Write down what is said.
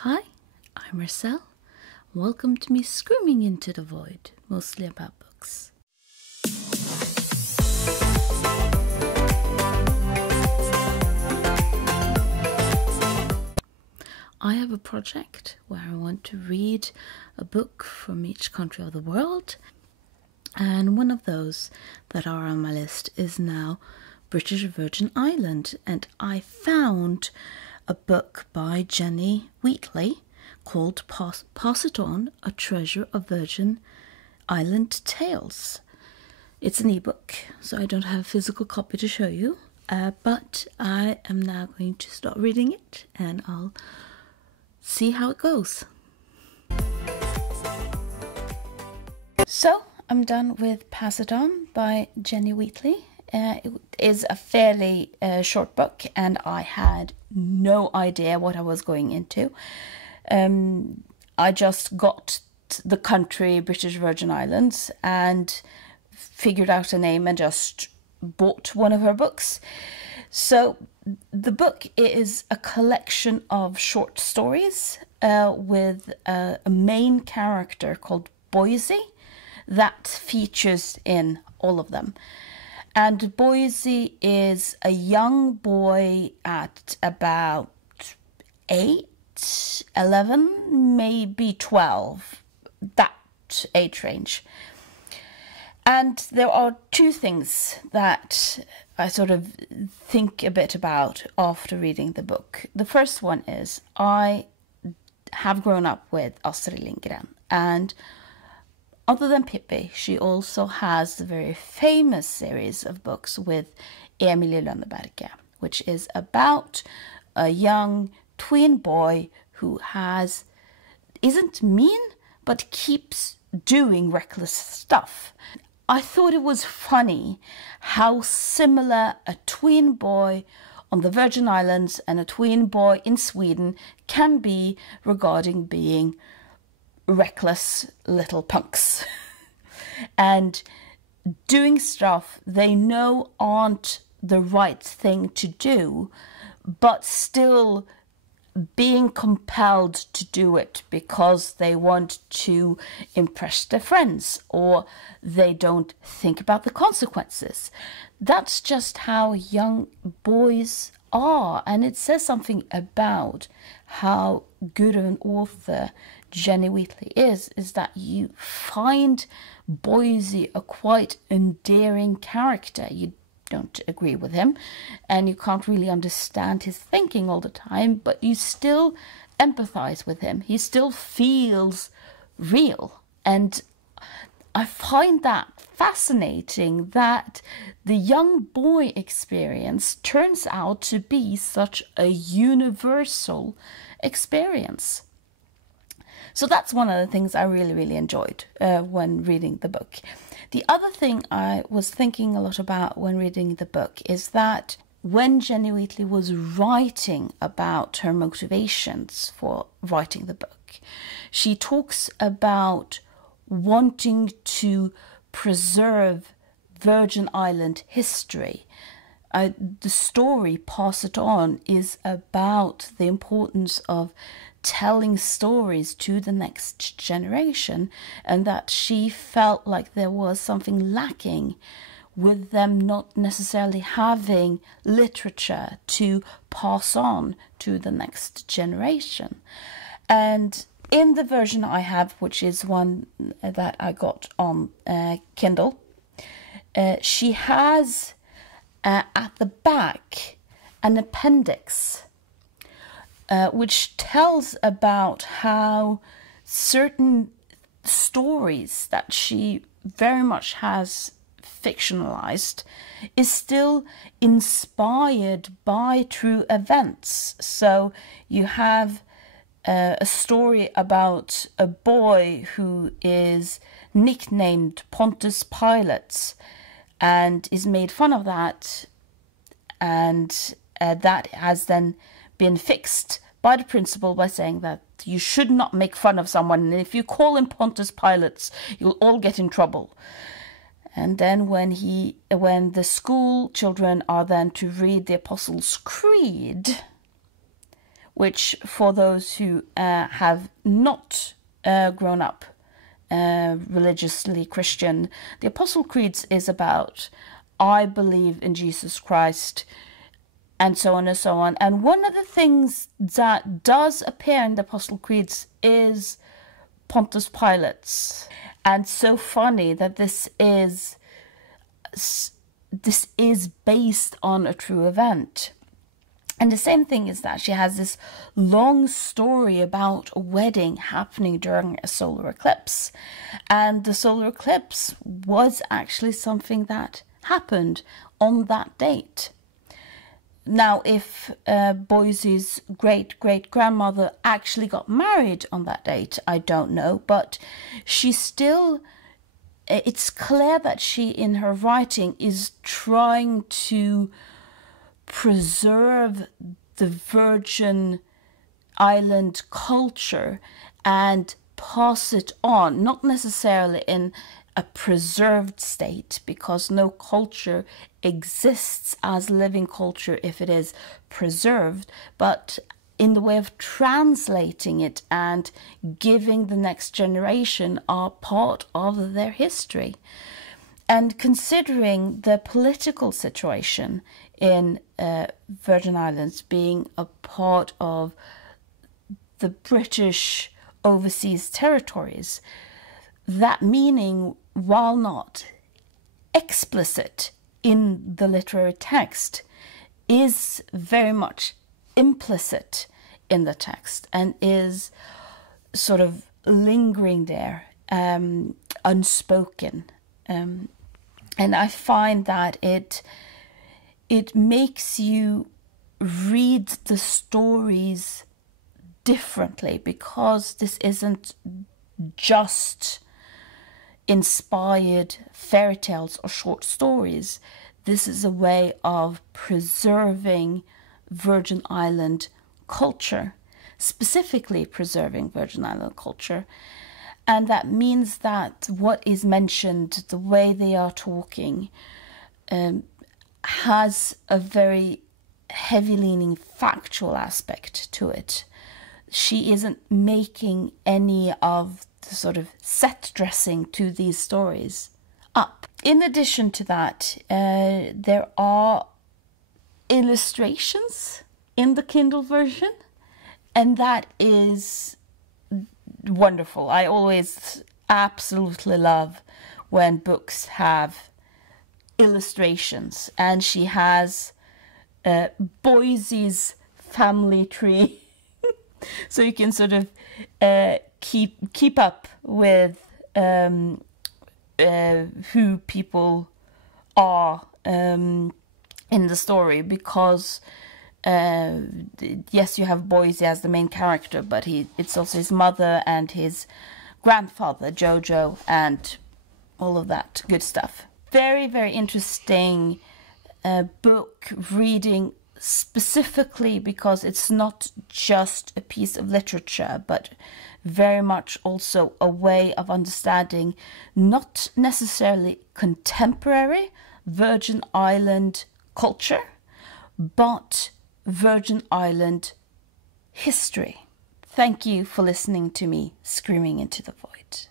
Hi, I'm Marcel. Welcome to me screaming into the void, mostly about books. I have a project where I want to read a book from each country of the world, and one of those that are on my list is now British Virgin Island, and I found a book by Jennie Wheatley called Pass It On, A Treasure of Virgin Island Tales. It's an ebook, so I don't have a physical copy to show you, but I am now going to start reading it and I'll see how it goes. So I'm done with Pass It On by Jennie Wheatley. It is a fairly short book, and I had no idea what I was going into. I just got the country British Virgin Islands and figured out a name and just bought one of her books. So the book is a collection of short stories with a main character called Boise that features in all of them. And Boise is a young boy at about 8, 11, maybe 12, that age range. And there are two things that I sort of think a bit about after reading the book. The first one is I have grown up with Astrid Lindgren, and other than Pippi, she also has the very famous series of books with Emil i Lönneberga, which is about a young twin boy who isn't mean, but keeps doing reckless stuff. I thought it was funny how similar a twin boy on the Virgin Islands and a twin boy in Sweden can be regarding being reckless little punks and doing stuff they know aren't the right thing to do, but still being compelled to do it because they want to impress their friends or they don't think about the consequences. That's just how young boys are, and it says something about how good of an author Jennie Wheatley is that you find Boise a quite endearing character. You don't agree with him and you can't really understand his thinking all the time, but you still empathize with him. He still feels real, and I find that fascinating that the young boy experience turns out to be such a universal experience. So that's one of the things I really enjoyed when reading the book. The other thing I was thinking a lot about when reading the book is that when Jennie Wheatley was writing about her motivations for writing the book, she talks about wanting to preserve Virgin Island history. The story, Pass It On, is about the importance of telling stories to the next generation, and that she felt like there was something lacking with them not necessarily having literature to pass on to the next generation. And in the version I have, which is one that I got on Kindle, she has at the back an appendix which tells about how certain stories that she very much has fictionalized is still inspired by true events. So you have a story about a boy who is nicknamed Pontius Pilate and is made fun of that, and that has then been fixed by the principal by saying that you should not make fun of someone, and if you call him Pontius Pilate, you'll all get in trouble. And then when the school children are then to read the Apostles' Creed, which for those who have not grown up religiously Christian, the Apostle Creeds is about, I believe in Jesus Christ, and so on and so on. And one of the things that does appear in the Apostle Creeds is Pontius Pilate's. And so funny that this is based on a true event. And the same thing is that she has this long story about a wedding happening during a solar eclipse. And the solar eclipse was actually something that happened on that date. Now, if Boise's great-great-grandmother actually got married on that date, I don't know. But she still, it's clear that she, in her writing, is trying to preserve the Virgin Island culture and pass it on, not necessarily in a preserved state, because no culture exists as living culture if it is preserved, but in the way of translating it and giving the next generation a part of their history. And considering the political situation in Virgin Islands being a part of the British overseas territories, that meaning, while not explicit in the literary text, is very much implicit in the text and is sort of lingering there, unspoken. And I find that it makes you read the stories differently, because this isn't just inspired fairy tales or short stories. This is a way of preserving Virgin Island culture, specifically preserving Virgin Island culture. And that means that what is mentioned, the way they are talking, has a very heavy-leaning factual aspect to it. She isn't making any of the sort of set dressing to these stories up. In addition to that, there are illustrations in the Kindle version, and that is wonderful. I always absolutely love when books have illustrations, and she has Boise's family tree, so you can sort of keep up with who people are in the story, because yes, you have Boise as the main character, but it's also his mother and his grandfather, Jojo, and all of that good stuff. Very, very interesting book reading, specifically because it's not just a piece of literature, but very much also a way of understanding not necessarily contemporary Virgin Island culture, but Virgin Island history. Thank you for listening to me screaming into the void.